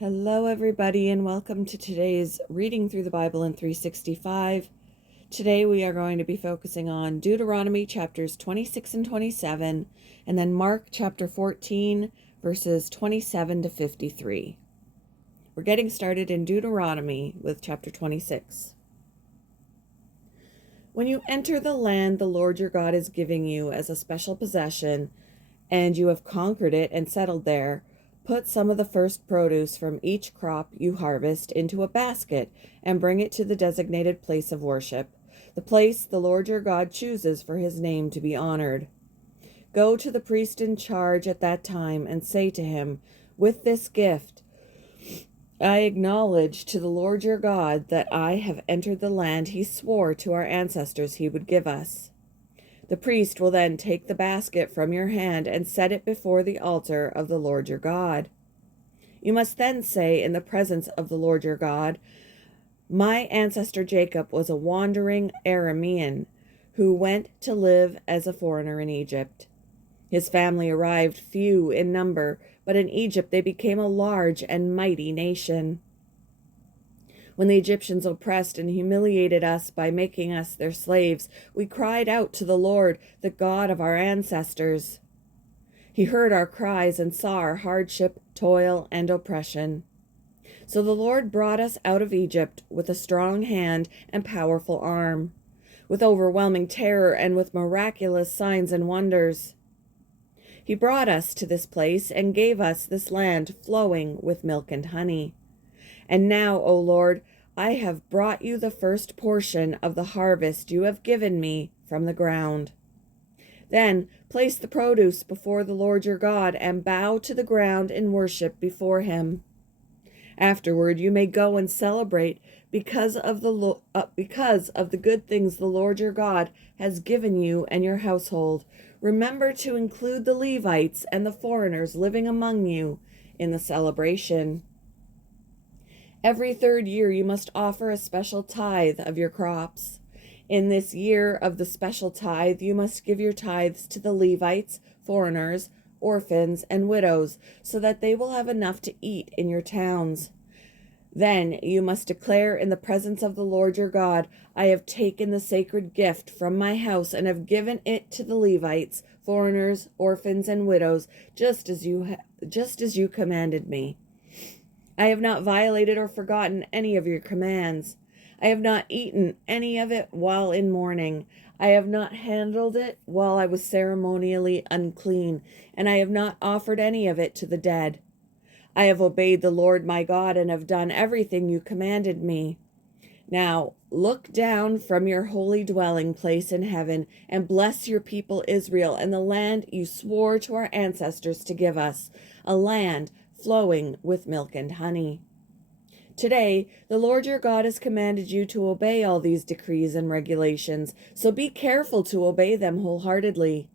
Hello, everybody, and welcome to today's Reading Through the Bible in 365. Today we are going to be focusing on Deuteronomy chapters 26 and 27, and then Mark chapter 14, verses 27 to 53. We're getting started in Deuteronomy with chapter 26. When you enter the land the Lord your God is giving you as a special possession, and you have conquered it and settled there, put some of the first produce from each crop you harvest into a basket and bring it to the designated place of worship, the place the Lord your God chooses for his name to be honored. Go to the priest in charge at that time and say to him, "With this gift, I acknowledge to the Lord your God that I have entered the land he swore to our ancestors he would give us." The priest will then take the basket from your hand and set it before the altar of the Lord your God. You must then say in the presence of the Lord your God, "My ancestor Jacob was a wandering Aramean who went to live as a foreigner in Egypt. His family arrived few in number, but in Egypt they became a large and mighty nation. When the Egyptians oppressed and humiliated us by making us their slaves, we cried out to the Lord, the God of our ancestors. He heard our cries and saw our hardship, toil, and oppression. So the Lord brought us out of Egypt with a strong hand and powerful arm, with overwhelming terror and with miraculous signs and wonders. He brought us to this place and gave us this land flowing with milk and honey. And now, O Lord, I have brought you the first portion of the harvest you have given me from the ground. Then place the produce before the Lord your God and bow to the ground in worship before him. Afterward you may go and celebrate because of the good things the Lord your God has given you and your household. Remember to include the Levites and the foreigners living among you in the celebration. Every third year you must offer a special tithe of your crops. In this year of the special tithe, you must give your tithes to the Levites, foreigners, orphans, and widows, so that they will have enough to eat in your towns. Then you must declare in the presence of the Lord your God, "I have taken the sacred gift from my house and have given it to the Levites, foreigners, orphans, and widows, just as you commanded me. I have not violated or forgotten any of your commands. I have not eaten any of it while in mourning. I have not handled it while I was ceremonially unclean, and I have not offered any of it to the dead. I have obeyed the Lord my God and have done everything you commanded me. Now look down from your holy dwelling place in heaven and bless your people Israel and the land you swore to our ancestors to give us, a land flowing with milk and honey. Today, the Lord your God has commanded you to obey all these decrees and regulations, so be careful to obey them wholeheartedly.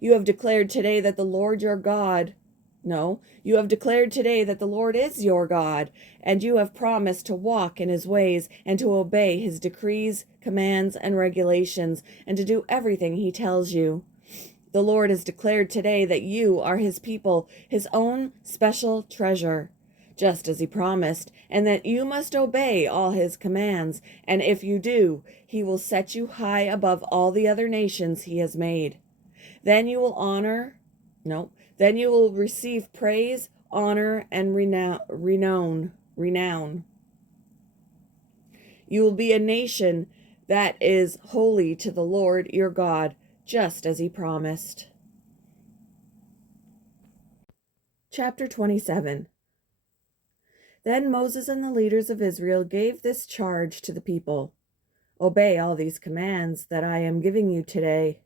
You have declared today that the Lord your God you have declared today that the Lord is your God, and you have promised to walk in his ways and to obey his decrees, commands, and regulations, and to do everything he tells you. The Lord has declared today that you are his people, his own special treasure, just as he promised, and that you must obey all his commands, and if you do, he will set you high above all the other nations he has made. Then you will receive praise, honor, and renown. You will be a nation that is holy to the Lord your God, just as he promised. Chapter 27. Then Moses and the leaders of Israel gave this charge to the people: "Obey all these commands that I am giving you today.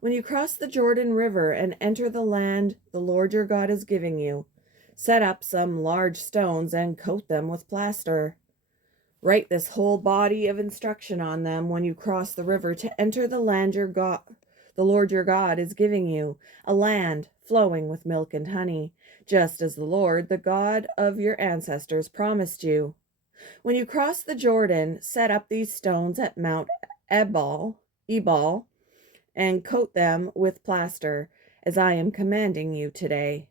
When you cross the Jordan River and enter the land the Lord your God is giving you, set up some large stones and coat them with plaster. Write this whole body of instruction on them when you cross the river to enter the land the Lord your God is giving you, a land flowing with milk and honey, just as the Lord, the God of your ancestors, promised you. When you cross the Jordan, set up these stones at Mount Ebal, and coat them with plaster, as I am commanding you today.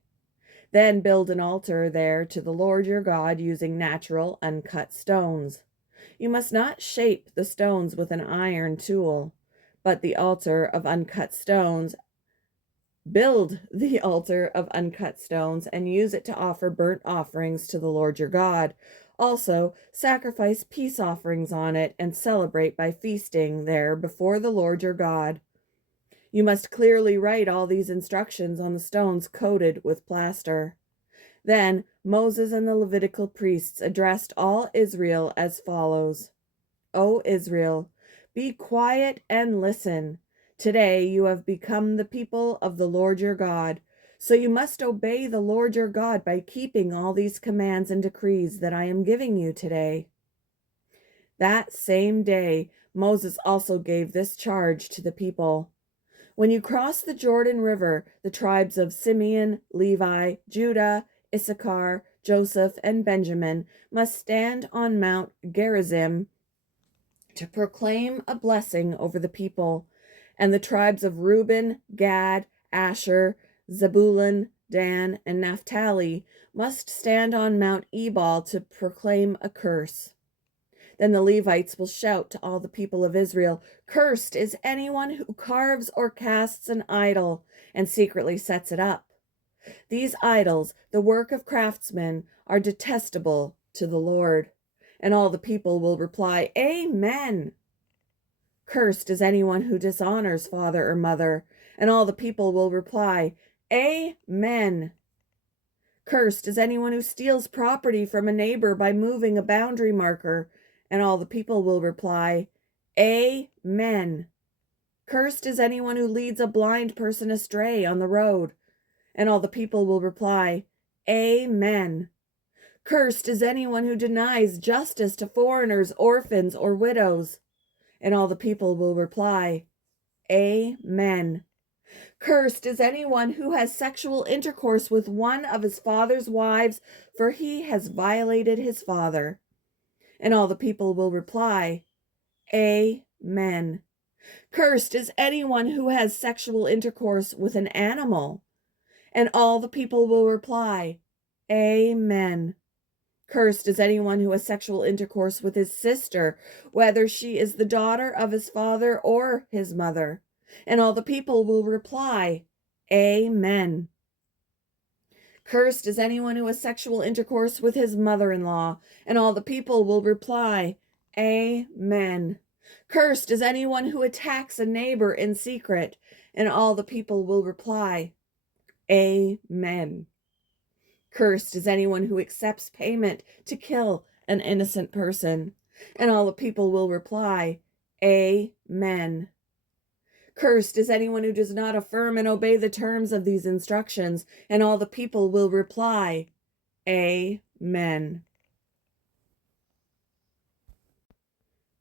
Then build an altar there to the Lord your God using natural, uncut stones. You must not shape the stones with an iron tool, but the altar of uncut stones. Build the altar of uncut stones and use it to offer burnt offerings to the Lord your God. Also, sacrifice peace offerings on it and celebrate by feasting there before the Lord your God. You must clearly write all these instructions on the stones coated with plaster. Then Moses and the Levitical priests addressed all Israel as follows: O Israel, be quiet and listen. Today you have become the people of the Lord your God. So you must obey the Lord your God by keeping all these commands and decrees that I am giving you today. That same day, Moses also gave this charge to the people. When you cross the Jordan River, the tribes of Simeon, Levi, Judah, Issachar, Joseph, and Benjamin must stand on Mount Gerizim to proclaim a blessing over the people. And the tribes of Reuben, Gad, Asher, Zebulun, Dan, and Naphtali must stand on Mount Ebal to proclaim a curse. Then the Levites will shout to all the people of Israel, "Cursed is anyone who carves or casts an idol and secretly sets it up. These idols, the work of craftsmen, are detestable to the Lord." And all the people will reply, "Amen." Cursed is anyone who dishonors father or mother. And all the people will reply, "Amen." Cursed is anyone who steals property from a neighbor by moving a boundary marker. And all the people will reply, "Amen." Cursed is anyone who leads a blind person astray on the road. And all the people will reply, "Amen." Cursed is anyone who denies justice to foreigners, orphans, or widows. And all the people will reply, "Amen." Cursed is anyone who has sexual intercourse with one of his father's wives, for he has violated his father. And all the people will reply, "Amen." Cursed is anyone who has sexual intercourse with an animal. And all the people will reply, "Amen." Cursed is anyone who has sexual intercourse with his sister, whether she is the daughter of his father or his mother. And all the people will reply, "Amen." Cursed is anyone who has sexual intercourse with his mother-in-law. And all the people will reply, "Amen." Cursed is anyone who attacks a neighbor in secret. And all the people will reply, "Amen." Cursed is anyone who accepts payment to kill an innocent person. And all the people will reply, "Amen." Cursed is anyone who does not affirm and obey the terms of these instructions. And all the people will reply, "Amen."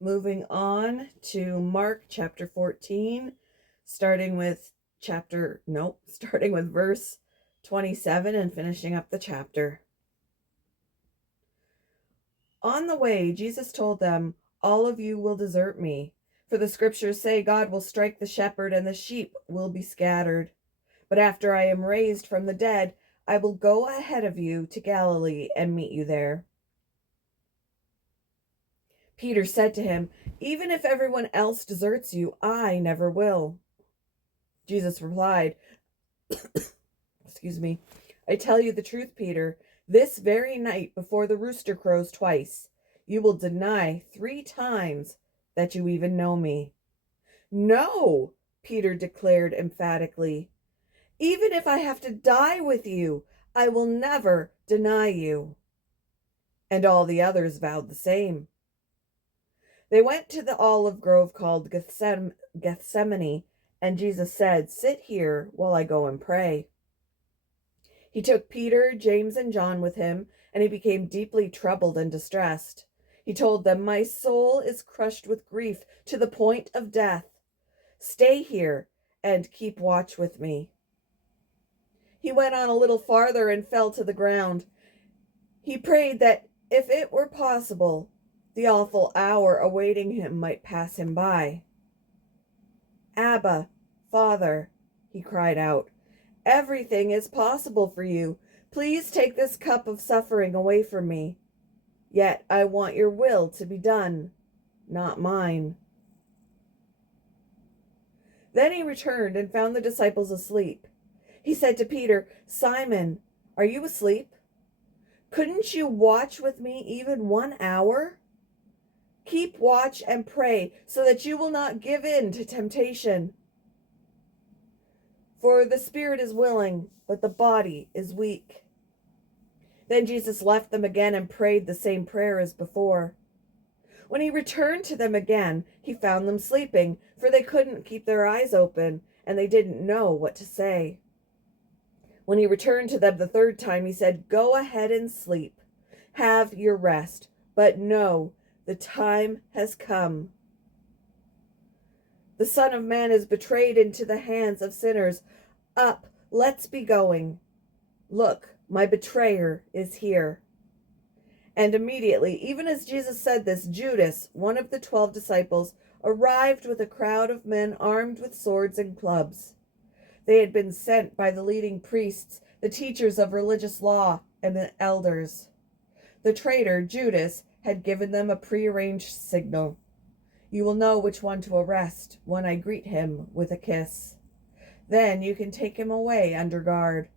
Moving on to Mark chapter 14, starting with verse 27 and finishing up the chapter. On the way, Jesus told them, "All of you will desert me, for the scriptures say God will strike the shepherd and the sheep will be scattered. But after I am raised from the dead, I will go ahead of you to Galilee and meet you there." Peter said to him, "Even if everyone else deserts you, I never will." Jesus replied, "I tell you the truth, Peter, this very night before the rooster crows twice, you will deny 3 times that you even know me." "No," Peter declared emphatically. "Even if I have to die with you, I will never deny you." And all the others vowed the same. They went to the olive grove called Gethsemane, and Jesus said, "Sit here while I go and pray." He took Peter, James, and John with him, and he became deeply troubled and distressed. He told them, "My soul is crushed with grief to the point of death. Stay here and keep watch with me." He went on a little farther and fell to the ground. He prayed that, if it were possible, the awful hour awaiting him might pass him by. "Abba, Father," he cried out, "everything is possible for you. Please take this cup of suffering away from me. Yet I want your will to be done, not mine." Then he returned and found the disciples asleep. He said to Peter, "Simon, are you asleep? Couldn't you watch with me even 1 hour? Keep watch and pray so that you will not give in to temptation. For the spirit is willing, but the body is weak." Then Jesus left them again and prayed the same prayer as before. When he returned to them again, he found them sleeping, for they couldn't keep their eyes open, and they didn't know what to say. When he returned to them the third time, he said, "Go ahead and sleep. Have your rest. But no, the time has come. The Son of Man is betrayed into the hands of sinners. Up, let's be going. Look, my betrayer is here." And immediately, even as Jesus said this, Judas, one of the 12 disciples, arrived with a crowd of men armed with swords and clubs. They had been sent by the leading priests, the teachers of religious law, and the elders. The traitor, Judas, had given them a prearranged signal. "You will know which one to arrest when I greet him with a kiss. Then you can take him away under guard."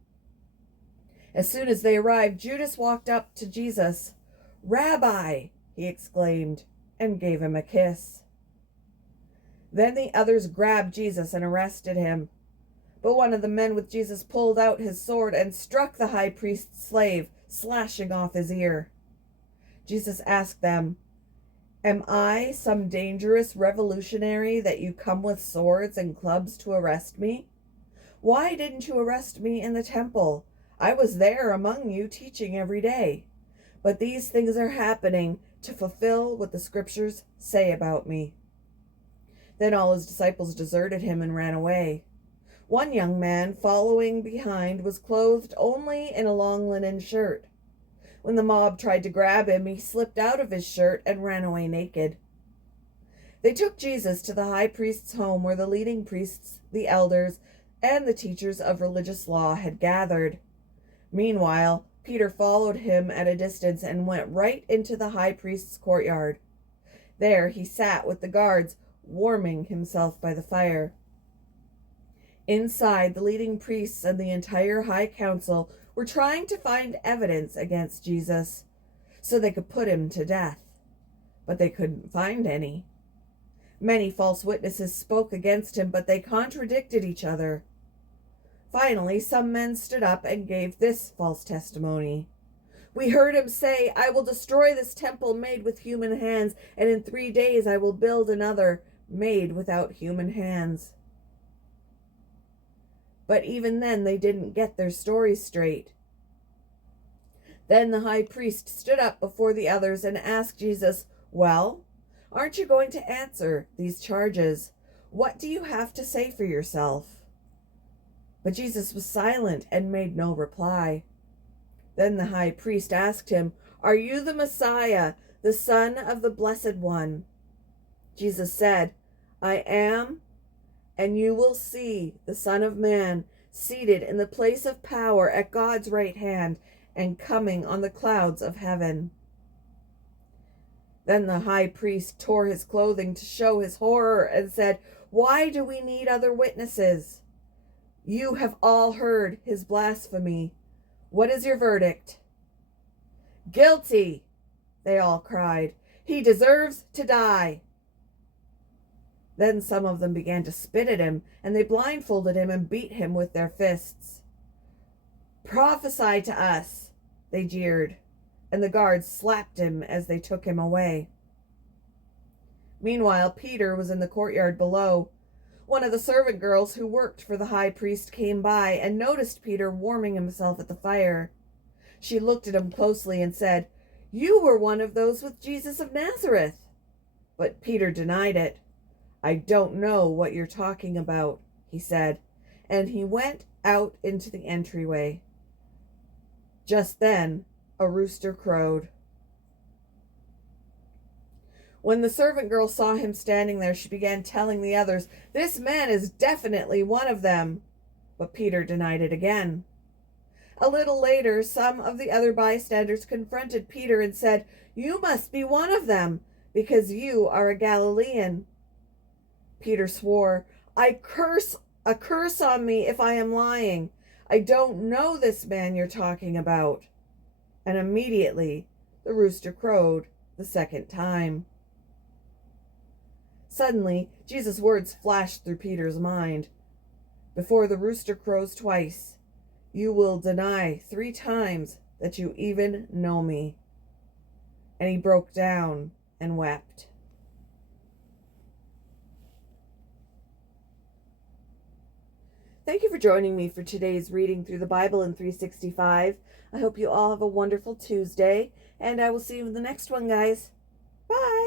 As soon as they arrived, Judas walked up to Jesus. "Rabbi," he exclaimed, and gave him a kiss. Then the others grabbed Jesus and arrested him. But one of the men with Jesus pulled out his sword and struck the high priest's slave, slashing off his ear. Jesus asked them, "Am I some dangerous revolutionary that you come with swords and clubs to arrest me? Why didn't you arrest me in the temple? I was there among you teaching every day. But these things are happening to fulfill what the scriptures say about me." Then all his disciples deserted him and ran away. One young man following behind was clothed only in a long linen shirt. When the mob tried to grab him, he slipped out of his shirt and ran away naked. They took Jesus to the high priest's home, where the leading priests, the elders, and the teachers of religious law had gathered. Meanwhile, Peter followed him at a distance and went right into the high priest's courtyard. There he sat with the guards, warming himself by the fire. Inside, the leading priests and the entire high council were trying to find evidence against Jesus so they could put him to death. But they couldn't find any. Many false witnesses spoke against him, but they contradicted each other. Finally, some men stood up and gave this false testimony. "We heard him say, 'I will destroy this temple made with human hands, and in 3 days I will build another made without human hands.'" But even then they didn't get their story straight. Then the high priest stood up before the others and asked Jesus, "Well, aren't you going to answer these charges? What do you have to say for yourself?" But Jesus was silent and made no reply. Then the high priest asked him, "Are you the Messiah, the Son of the Blessed One?" Jesus said, "I am, and you will see the Son of Man seated in the place of power at God's right hand and coming on the clouds of heaven." Then the high priest tore his clothing to show his horror and said, "Why do we need other witnesses? You have all heard his blasphemy. What is your verdict?" "Guilty," they all cried. "He deserves to die." Then some of them began to spit at him, and they blindfolded him and beat him with their fists. "Prophesy to us," they jeered, and the guards slapped him as they took him away. Meanwhile, Peter was in the courtyard below. One of the servant girls who worked for the high priest came by and noticed Peter warming himself at the fire. She looked at him closely and said, "You were one of those with Jesus of Nazareth." But Peter denied it. "I don't know what you're talking about," he said, and he went out into the entryway. Just then, a rooster crowed. When the servant girl saw him standing there, she began telling the others, "This man is definitely one of them." But Peter denied it again. A little later, some of the other bystanders confronted Peter and said, "You must be one of them, because you are a Galilean." Peter swore, "I curse a curse on me if I am lying. I don't know this man you're talking about." And immediately the rooster crowed the second time. Suddenly, Jesus' words flashed through Peter's mind. "Before the rooster crows twice, you will deny 3 times that you even know me." And he broke down and wept. Thank you for joining me for today's reading through the Bible in 365. I hope you all have a wonderful Tuesday, and I will see you in the next one, guys. Bye.